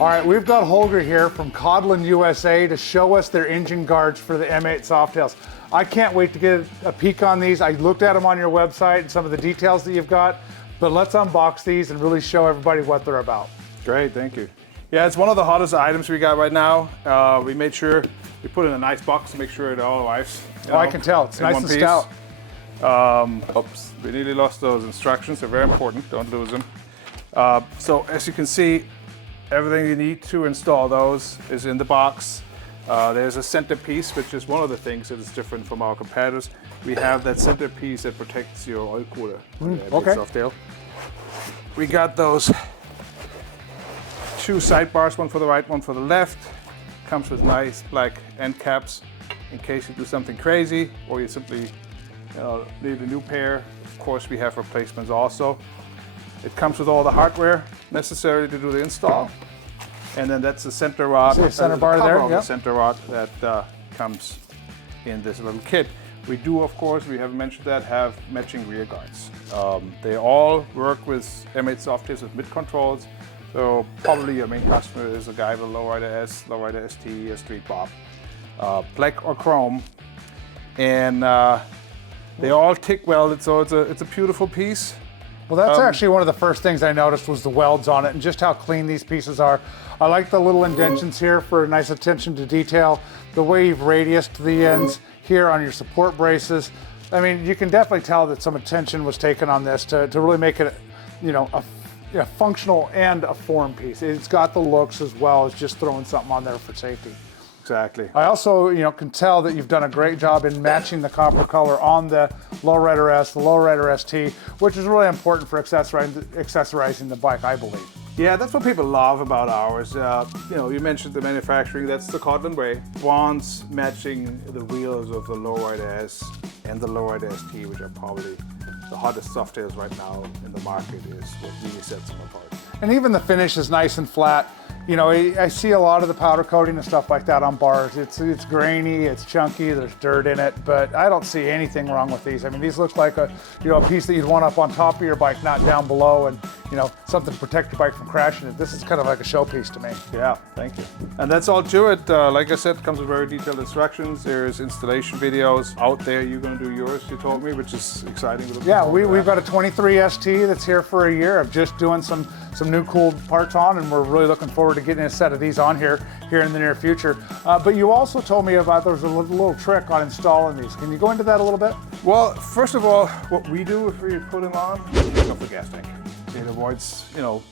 All right, we've got Holger here from Kodlin USA to show us their engine guards for the M8 Softails. I can't wait to get a peek on these. I looked at them on your website and some of the details that you've got, but let's unbox these and really show everybody what they're about. Great, thank you. Yeah, it's one of the hottest items we got right now. We made sure we put it in a nice box to make sure it all arrives. I can tell, it's nice and stout. Oops, we nearly lost those instructions. They're very important, don't lose them. So as you can see, everything you need to install those is in the box. There's a centerpiece, which is one of the things that is different from our competitors. We have that centerpiece that protects your oil cooler. Okay. Softail. We got those two sidebars, one for the right, one for the left. Comes with nice black end caps in case you do something crazy or you simply need a new pair. Of course, we have replacements also. It comes with all the hardware necessary to do the install. And then that's the center rod. See a center bar there? Yep. The center rod that comes in this little kit. We do, of course, we haven't mentioned that, have matching rear guards. They all work with M8 Softails with mid controls. So probably your main customer is a guy with a lowrider S, lowrider ST, a street bob, black or chrome. And they all tick welded, so it's a beautiful piece. Well, that's actually one of the first things I noticed was the welds on it and just how clean these pieces are. I like the little indentions here for nice attention to detail. The way you've radiused the ends here on your support braces. I mean, you can definitely tell that some attention was taken on this to really make it, a functional and a form piece. It's got the looks as well as just throwing something on there for safety. Exactly. I also, can tell that you've done a great job in matching the copper color on the lowrider S, the lowrider ST, which is really important for accessorizing the bike, I believe. Yeah, that's what people love about ours. You mentioned the manufacturing, that's the Kodlin way. Wands matching the wheels of the lowrider S and the lowrider ST, which are probably the hottest Softails right now in the market, is what really sets them apart. And even the finish is nice and flat. I see a lot of the powder coating and stuff like that on bars. It's grainy, it's chunky, there's dirt in it, but I don't see anything wrong with these. I mean, these look like a piece that you'd want up on top of your bike, not down below, and something to protect your bike from crashing it. This is kind of like a showpiece to me. Yeah, thank you. And that's all to it. Like I said, it comes with very detailed instructions. There's installation videos out there. You're going to do yours, you told me, which is exciting. Yeah, we've got a 23 ST that's here for a year of just doing some new cool parts on, and we're really looking forward to getting a set of these on here in the near future. But you also told me about there's a little trick on installing these. Can you go into that a little bit? Well, first of all, what we do if we put them on, take off the gas tank. It avoids,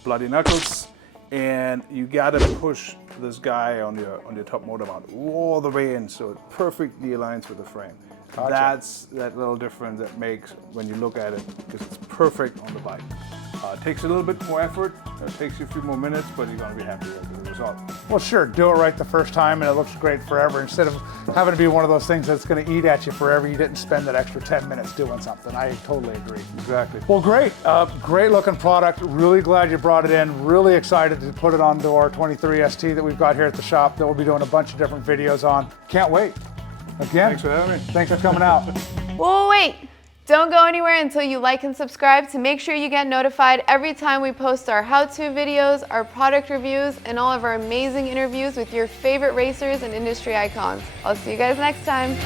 bloody knuckles, and you gotta push this guy on your top motor mount all the way in, so it perfectly aligns with the frame. Gotcha. That's that little difference that makes when you look at it, because it's perfect on the bike. It takes a little bit more effort, it takes you a few more minutes, but you're going to be happy with the result. Well, sure, do it right the first time and it looks great forever, instead of having to be one of those things that's going to eat at you forever. You didn't spend that extra 10 minutes doing something. I totally agree. Exactly. Well, great. Great looking product. Really glad you brought it in. Really excited to put it onto our 23 ST that we've got here at the shop that we'll be doing a bunch of different videos on. Can't wait. Again, thanks for having me. Thanks for coming out. Well, wait. Don't go anywhere until you like and subscribe to make sure you get notified every time we post our how-to videos, our product reviews, and all of our amazing interviews with your favorite racers and industry icons. I'll see you guys next time.